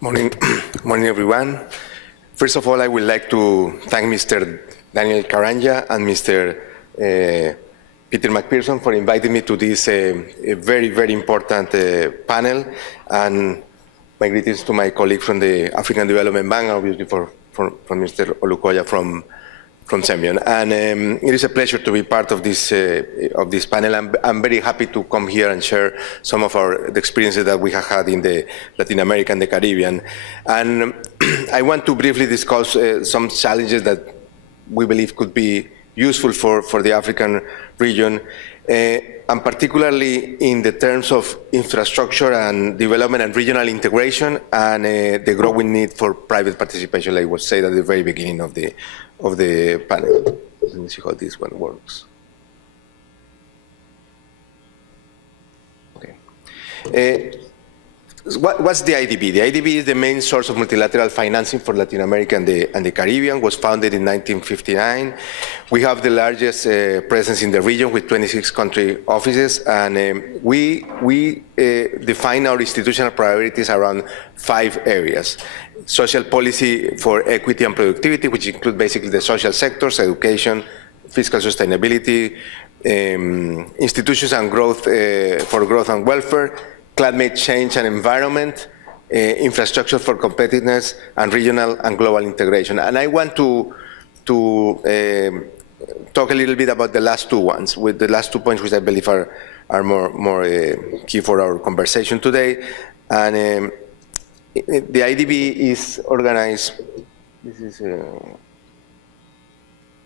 Morning, morning, everyone. First of all, I would like to thank Mr. Daniel Caranja and Mr. Peter McPherson for inviting me to this very, very important panel, and my greetings to my colleague from the African Development Bank, obviously from Mr. Olukoya from Semyon. And it is a pleasure to be part of this panel. I'm very happy to come here and share some of the experiences that we have had in the Latin America and the Caribbean. And I want to briefly discuss some challenges that we believe could be useful for the African region, and particularly in the terms of infrastructure and development and regional integration, and the growing need for private participation, like I was said at the very beginning of the panel. Let me see how this one works. Okay. What's the IDB? The IDB is the main source of multilateral financing for Latin America and the Caribbean. Was founded in 1959. We have the largest presence in the region with 26 country offices, and we define our institutional priorities around 5 areas. Social policy for equity and productivity, which include basically the social sectors, education, fiscal sustainability, institutions and growth for growth and welfare, climate change and environment, infrastructure for competitiveness, and regional and global integration. And I want to talk a little bit about the last two ones, with the last 2 points, which I believe are more key for our conversation today. And the IDB is organized. This is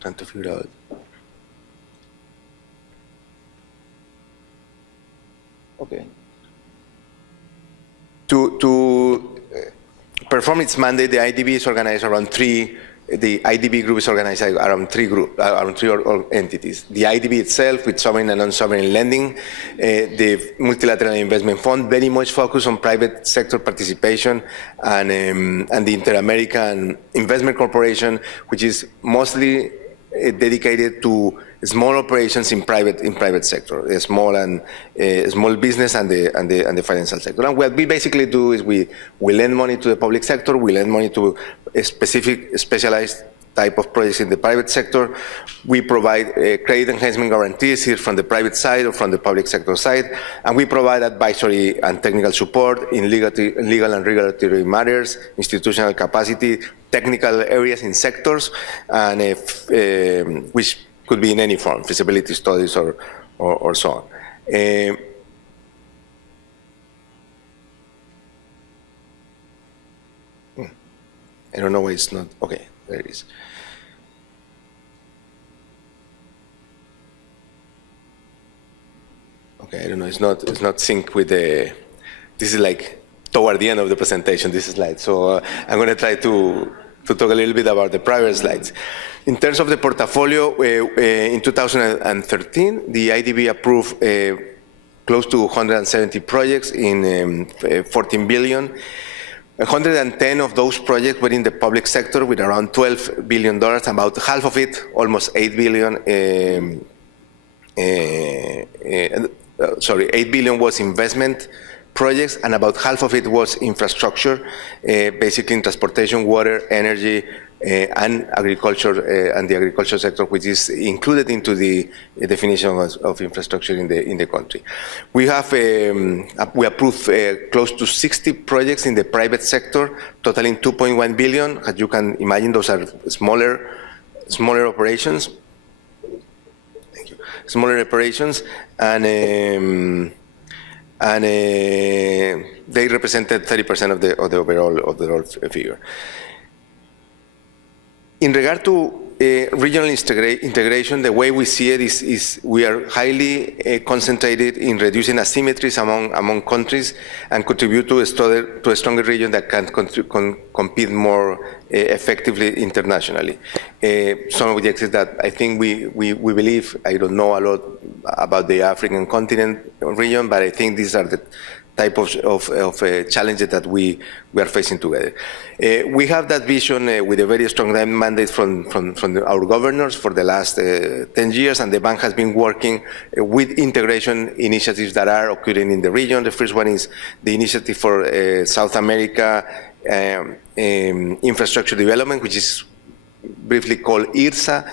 trying to figure out. Okay. To perform its mandate, the IDB is organized around the IDB group is organized around three entities. The IDB itself, with sovereign and non-sovereign lending, the Multilateral Investment Fund, very much focused on private sector participation, and the Inter-American Investment Corporation, which is mostly dedicated to small operations in private sector, small business and the financial sector. And what we basically do is we lend money to the public sector, we lend money to a specialized type of projects in the private sector. We provide credit enhancement guarantees here from the private side or from the public sector side, and we provide advisory and technical support in legal and regulatory matters, institutional capacity, technical areas in sectors, and which could be in any form, feasibility studies or so on. I don't know why it's not, okay, there it is. Okay, I don't know, it's not synced with this is like toward the end of the presentation, this slide. So I'm gonna try to talk a little bit about the prior slides. In terms of the portfolio, in 2013, the IDB approved close to 170 projects in 14 billion. 110 of those projects were in the public sector with around $12 billion, about half of it, almost 8 billion, 8 billion was investment projects, and about half of it was infrastructure, basically in transportation, water, energy, and agriculture, and the agriculture sector, which is included into the definition of infrastructure in the country. We have we approved close to 60 projects in the private sector, totaling 2.1 billion. As you can imagine, those are smaller operations. Thank you. Smaller operations, and they represented 30% of the overall figure. In regard to regional integration, the way we see it is we are highly concentrated in reducing asymmetries among countries and contribute to a stronger region that can compete more effectively internationally. Some objectives that I think we believe, I don't know a lot about the African continent region, but I think these are the type of challenges that we are facing together. We have that vision with a very strong mandate from our governors for the last 10 years, and the bank has been working with integration initiatives that are occurring in the region. The first one is the initiative for South America infrastructure development, which is briefly called IRSA,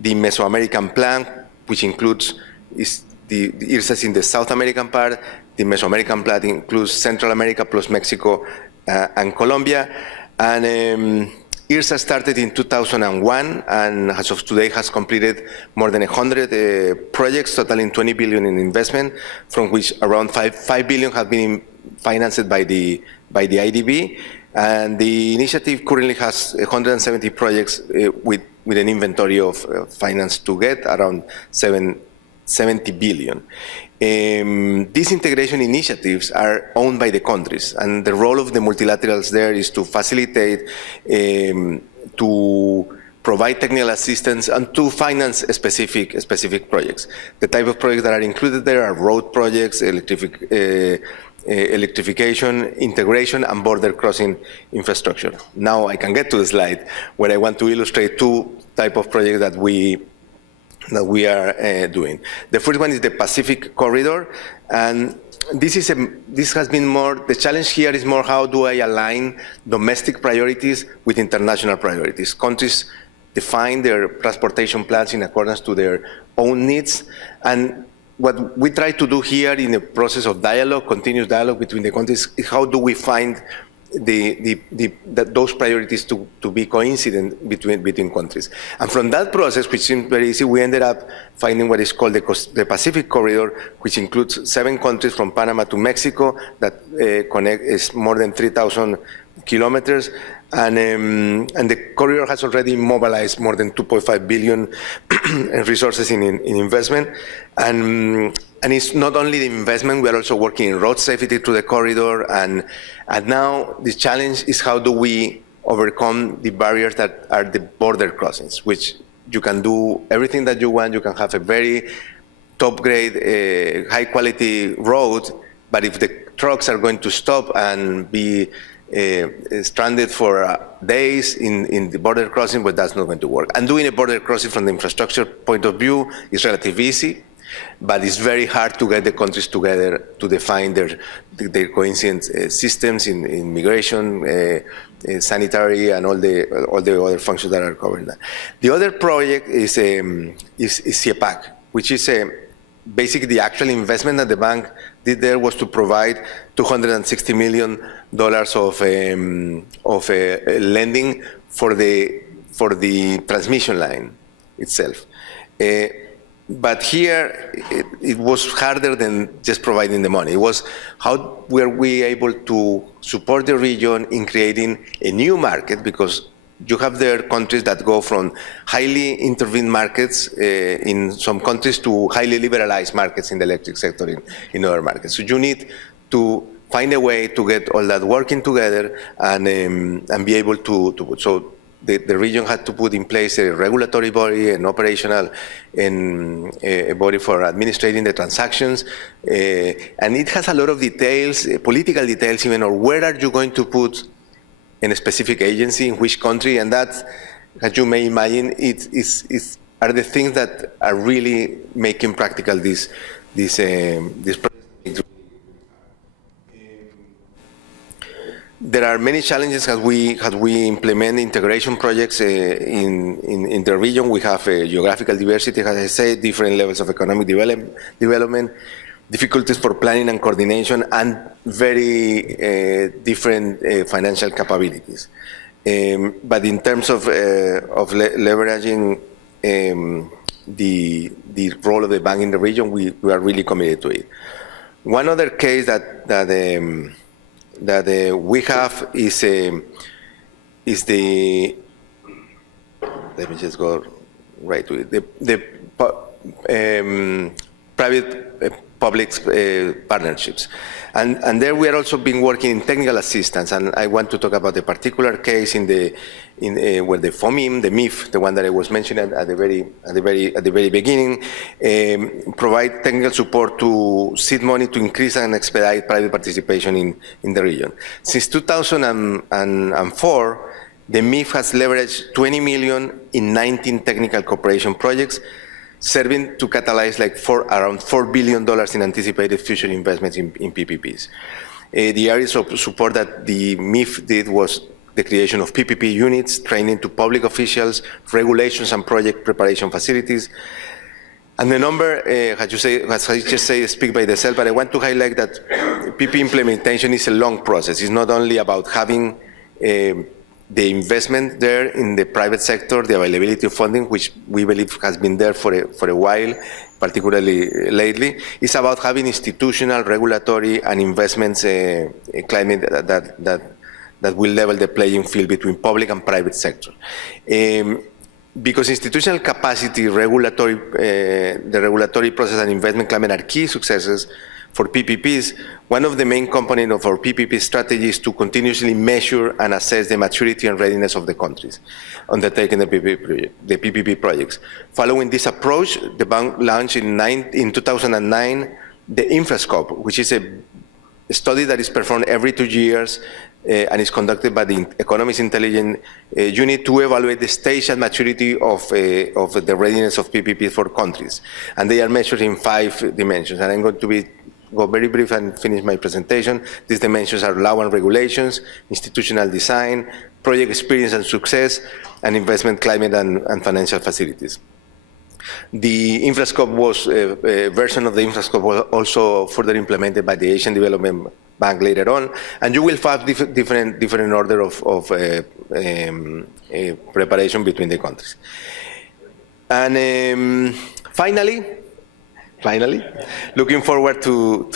the Mesoamerican Plan, which includes the IRSA in the South American part. The Mesoamerican Plan includes Central America plus Mexico and Colombia. And IRSA started in 2001 and as of today has completed more than 100 projects totaling 20 billion in investment, from which around 5 billion have been financed by the IDB. And the initiative currently has 170 projects with an inventory of finance to get around 70 billion. These integration initiatives are owned by the countries, and the role of the multilaterals there is to facilitate, to provide technical assistance, and to finance specific projects. The type of projects that are included there are road projects, electrification, integration, and border crossing infrastructure. Now I can get to the slide where I want to illustrate two types of projects that we are doing. The first one is the Pacific Corridor, and this has been more, the challenge here is more how do I align domestic priorities with international priorities. Countries define their transportation plans in accordance to their own needs, and what we try to do here in a process of dialogue, continuous dialogue between the countries, is how do we find those priorities to be coincident between countries. And from that process, which seemed very easy, we ended up finding what is called the Pacific Corridor, which includes 7 countries from Panama to Mexico that is more than 3,000 kilometers. And the corridor has already mobilized more than 2.5 billion resources in investment. And it's not only the investment, we are also working in road safety to the corridor. And now the challenge is how do we overcome the barriers that are the border crossings, which you can do everything that you want. You can have a very top grade, high quality road, but if the trucks are going to stop and be stranded for days in the border crossing, but that's not going to work. And doing a border crossing from the infrastructure point of view is relatively easy, but it's very hard to get the countries together to define their coincident systems in migration, sanitary, and all the other functions that are covered in that. The other project is CIEPAC, which is basically the actual investment that the bank did there was to provide $260 million of lending for the transmission line itself. But here, it was harder than just providing the money. It was how were we able to support the region in creating a new market, because you have there countries that go from highly intervened markets in some countries to highly liberalized markets in the electric sector in other markets. So you need to find a way to get all that working together and be able to so the region had to put in place a regulatory body, an operational, and a body for administrating the transactions. And it has a lot of details, political details even, or where are you going to put in a specific agency, in which country, and that, as you may imagine, are the things that are really making practical this project. There are many challenges as we implement integration projects in the region. We have geographical diversity, as I say, different levels of economic development, difficulties for planning and coordination, and very different financial capabilities. But in terms of leveraging the role of the bank in the region, we are really committed to it. One other case that we have is the, let me just go right to it, the private-public partnerships. And there we are also been working in technical assistance, and I want to talk about the particular case where the FOMIM, the MIF, the one that I was mentioning at the very beginning, provide technical support to seed money to increase and expedite private participation in the region. Since 2004, the MIF has leveraged 20 million in 19 technical cooperation projects, serving to catalyze like around $4 billion in anticipated future investments in PPPs. The areas of support that the MIF did was the creation of PPP units, training to public officials, regulations and project preparation facilities. And the number, as I just say, speak by themselves, but I want to highlight that PP implementation is a long process. It's not only about having the investment there in the private sector, the availability of funding, which we believe has been there for a while, particularly lately. It's about having institutional, regulatory, and investments climate that will level the playing field between public and private sector. Because institutional capacity, the regulatory process and investment climate are key successes for PPPs, one of the main components of our PPP strategy is to continuously measure and assess the maturity and readiness of the countries undertaking the PPP projects. Following this approach, the bank launched in 2009 the Infrascope, which is a study that is performed every 2 years and is conducted by the Economist Intelligence Unit to evaluate the stage and maturity of the readiness of PPP for countries. And they are measured in 5 dimensions. And I'm going to go very brief and finish my presentation. These dimensions are law and regulations, institutional design, project experience and success, and investment climate and financial facilities. The Infrascope was, a version of the Infrascope was also further implemented by the Asian Development Bank later on, and you will have different order of preparation between the countries. And finally, looking forward to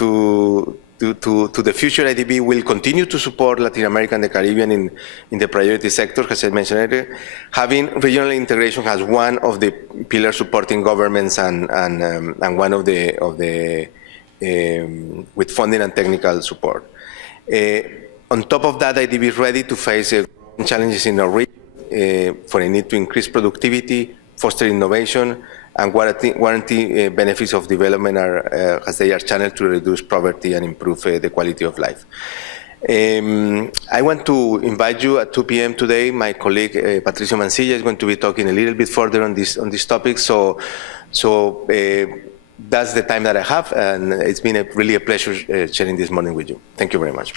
the future, IDB will continue to support Latin America and the Caribbean in the priority sectors, as I mentioned earlier, having regional integration as one of the pillars supporting governments and one of the with funding and technical support. On top of that, IDB is ready to face challenges in our region for a need to increase productivity, foster innovation, and guarantee benefits of development as they are channeled to reduce poverty and improve the quality of life. I want to invite you at 2 p.m. today. My colleague Patricio Mancilla is going to be talking a little bit further on this topic. So that's the time that I have, and it's been really a pleasure sharing this morning with you. Thank you very much.